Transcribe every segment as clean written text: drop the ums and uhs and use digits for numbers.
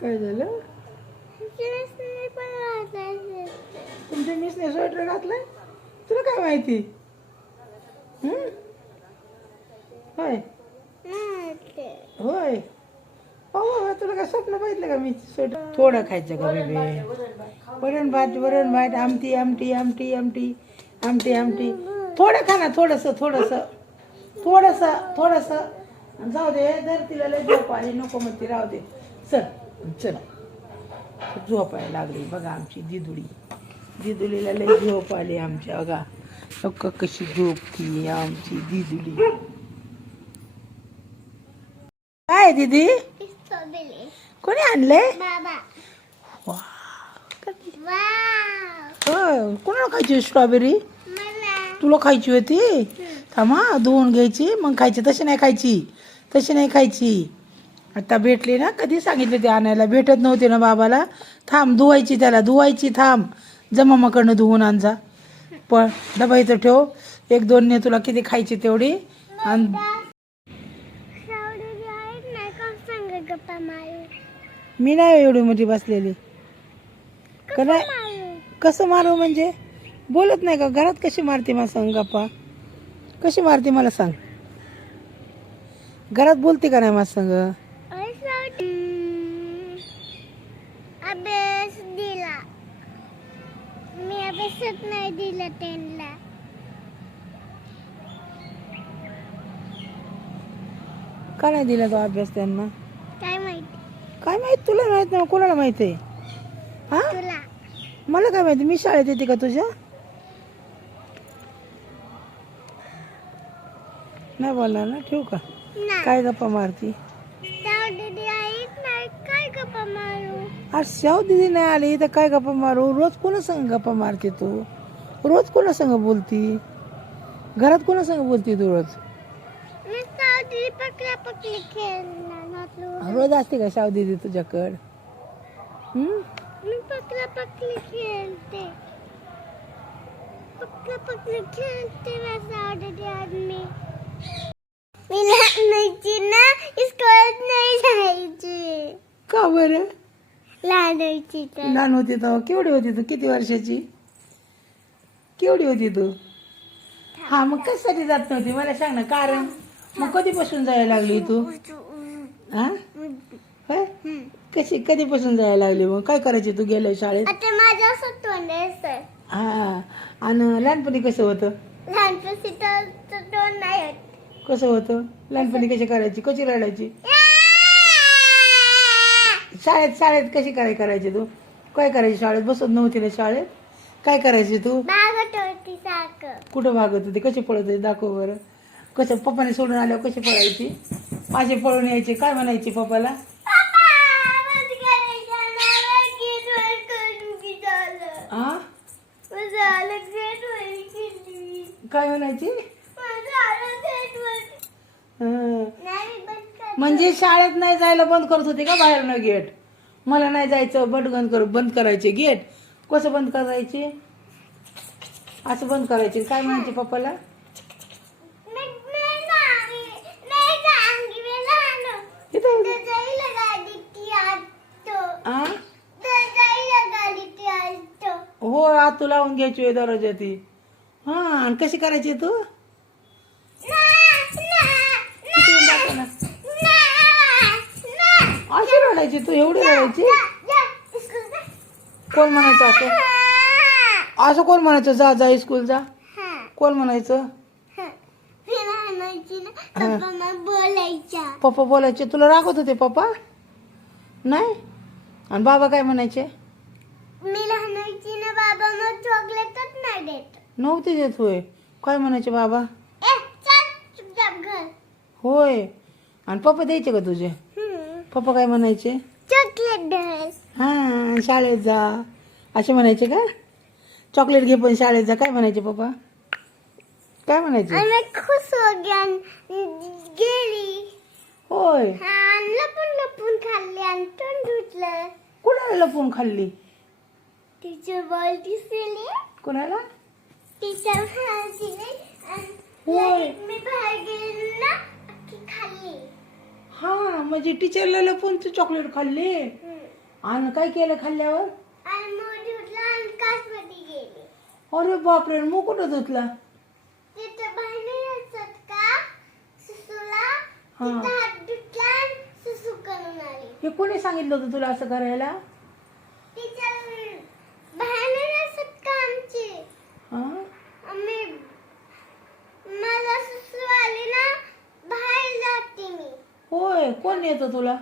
काय झालं? तुमच्या मिसने स्वेटर घातलंय? तुला काय माहिती? होय होय. हो, तुला काय स्वप्न बघितलं का मी स्वेटर? थोडं खायचं का बेबी? वरण भात वरण भात, आमटी आमटी आमटी आमटी आमटी आमटी. थोडं खा ना, थोडंसं थोडंसं थोडंसं थोडंसं. जाऊ दे, जर तिला लय झोप आली नको मग ती राहू दे. चल चल, झोपायला लागली बघा आमची दिदुडी. दिदुलीला लय झोप आली आमच्या. बघा अक्का कशी झोपती आमची दिदुली. काय दीदी? कोणी आणले? वा, होय. कोणाला खायची स्ट्रॉबेरी? तुला खायची होती? थांबा, धुवून घ्यायची मग खायची. तशी नाही खायची, तशी नाही खायची. आता भेटली ना, कधी सांगितले ते आणायला? भेटत नव्हते ना बाबाला. थांब, धुवायची त्याला, धुवायची. थांब, जमामाकडनं धुवून आण जा. पण डबा इथं ठेव. एक दोन ने तुला किती खायची तेवढी. आणि मी नाही एवढी मोठी बसलेली. कसं मारू म्हणजे? बोलत नाही का? घरात कशी मारते मला सांग गप्पा? कशी मारते मला सांग? घरात बोलते का नाही मला सांग? अभ्यास दिला मी, अभ्यासच नाही दिला त्यांना. का नाही दिला तो अभ्यास त्यांना? काय माहिती? काय माहित? तुला माहित नाही, कोणाला माहित आहे? हा, तुला. मला काय माहिती? मी शाळेत येते का तुझ्या? नाही बोलणार ना, ठेवू का? नाही. काय गप्पा मारती? दीदी आहेत नाही, काय गप्पा मारू? आज शाव दिदी नाही आली तर काय गप्पा मारू? रोज कोणा संग गप्पा मारते तू? रोज कोणा संग बोलती? घरात कोणा संग बोलती तू रोज? मी सावदी पकला पकली खेळणार. रोज असते का शाव दिदी तुझ्याकडं? मी पकला पकली खेळते. पकला पकली खेळते ना सावदी आज मी. मी लहानाची ना, स्कूल नाही जायची. का बरं? लहानाची तर. लहान होती तेव्हा केवढी होती तू? किती वर्षाची? केवढी होती तू? हा, मग कशासाठी जात नव्हती मला सांग ना कारण. मग कधीपासून जायला लागली तू? हा, होय. कधीपासून जायला लागली? मग काय करायची तू गेल्या शाळेत? आता माझं असं तोंड आहे सर. हा, आणि लहानपणी कसं होतं? लहानपणी तर तोंड नाही होत. कसं होतं लहानपणी? कशी करायची? कशी रडायची? शाळेत कशी करायची तू? काय करायची शाळेत? बसत नव्हती ना शाळेत? काय करायची तू? भागत होती सारखं. कुठं भागत होती? कशी पळत होती? दाखव बरं. कसं पप्पाने सोडून आल्यावर कशी पळायची? माझे पळून यायचे. काय म्हणायची पप्पाला? हा, काय म्हणायची? म्हणजे शाळेत नाही जायला बंद करत होते का बाहेर न गेट? मला नाही जायचं, बंद करायचे गेट. कसं बंद करायचे? असं बंद करायचे. काय म्हणायचे पप्पाला? हो, आतू लावून घ्यायची दरवाजा ती. हा, आणि कशी करायची तू? अशी रडायची तू? एवढी रडायची? कोण म्हणायचं असं? असं कोण म्हणायचं जा जा स्कूल जा? कोण म्हणायचं? पप्पा बोलायचे. तुला रागवत होते पप्पा? नाही. आणि बाबा काय म्हणायचे? मी लहानाची ना बाबा मग चॉकलेटच नाही देत. नव्हते देत? होय. काय म्हणायचे बाबा? चल चुपचाप घर. होय. आणि पप्पा द्यायचे का तुझे? पप्पा काय म्हणायचे? चॉकलेट दे. हा, शाळेत जा असे म्हणायचे का? चॉकलेट घे पण शाळेत जा. काय म्हणायचे पप्पा? काय म्हणायचे? आणि खुश हो गया गेली. होय. लपून लपून खाल्ली आणि तोंड धुतलं. कुणाला लपून खाल्ली? टीचर बॉल दिसली. कुणाला? टीचर खाल्ली. होय. मी बाहेर गेली ना, अख्खी खाल्ली. हा, म्हणजे टीचरला लपून तू चॉकलेट खाल्ली? आणि काय केलं खाल्ल्यावर? आणि मग धुतला आणि काचमध्ये गेले. अरे बापरे, मग कुठं धुतला? तिथं बाहेर असतात का सुसूला, हा. तिथं हात धुतला आणि सुसू करून आली. हे कोणी सांगितलं होतं तुला असं करायला? टीचर बाहेर असतात का आमची. हा? आम्ही मला सुसू आली ना बाहेर जाते मी. होय, कोण येतं तुला?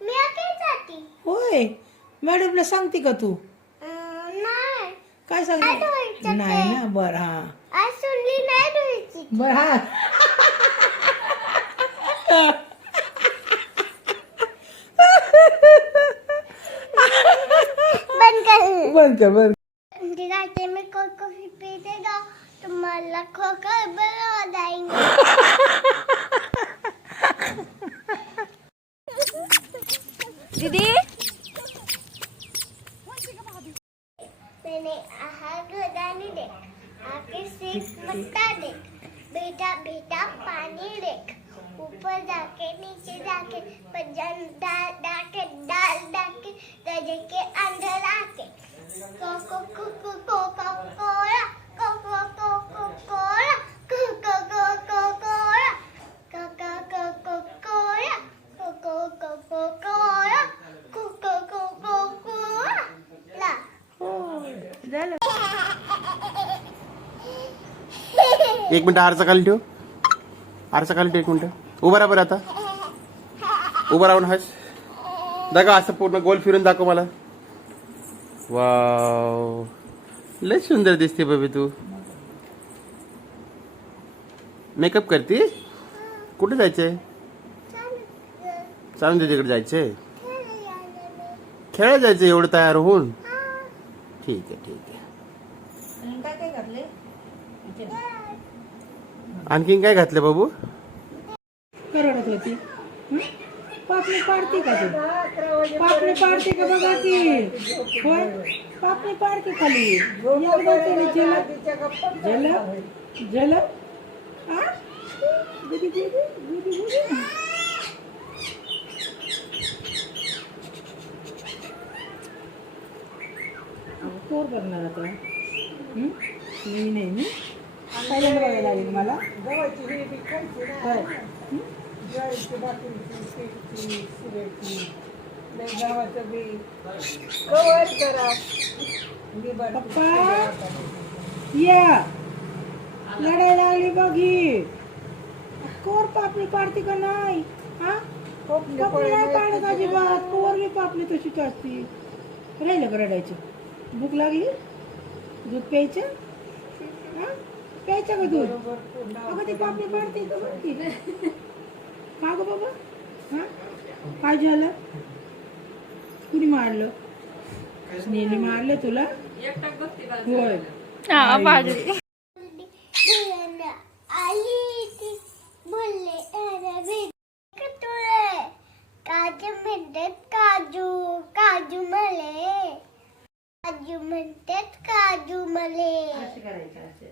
मी अकेली जाते. होय, मॅडमला सांगते का तू? नाही काय नाही सांगते? धुवायचं नाही ते. ना, बर हा. आज सुनली नाही धुवायची. बर हा. बंद कर. बंद कर, बंद. रात में कोई कॉफी पीतेगा तो मला खोखा बड़ा हो जाएंगे. दीदी मैंने आहार गोदानी देख, आके सीख मत्ता देख, बेटा बेटा पानी देख, ऊपर जाके नीचे जाके पजन डाल डाके दजे के अंदर आके coco coco coco cola coco coco cola coco coco cola coco coco cola coco coco cola coco coco cola. झालं. एक मिनिट आरसा खाली ठेव. आरसा खाली ठेव, एक मिनिट. उभा राहा बरं आता. उभा राहून हस. दाखव असं पूर्ण गोल फिरून दाखव मला. वाव, लय सुंदर दिसते बाबी तू. मेकअप करते? कुठे जायचंय? चालून तिकडे जायचंय. खेळायला जायचं एवढं तयार होऊन? ठीक आहे, ठीक आहे. आणि काय काय घातले? आणखीन काय घातलं बाबू? करडत होती. हं? पापणी पाडते का तू? पापणी पाडते का बघा की. होय, पापणी पाडते खाली. एकदा तरी जल आ? गुदी गुदी गुदी गुदी. कोर बघणार आता. हं? मी नाही मी पहिल्यांदा बघायला लागेल मला. होय. हं? पप्पा या लढायला लागली बघी. कोर पापणी पाडते का नाही? हा, पापणी नाही पाडत अजिबात. कोरली पापणी तशीच असते. राहिलं का रडायचं? भूक लागली? दूध प्यायचं? हा, प्यायचं का दूध? अगं ती पापणी पाडते का बघ की. का गं बाबा? हा, काय झालं? कुणी मारलं? स्नेहने मारलं तुला? होय. आली ती बोलले अरे तुळे काजू म्हणतात काजू काजू मले काजू म्हणतात काजू मले. असं करायचं असं.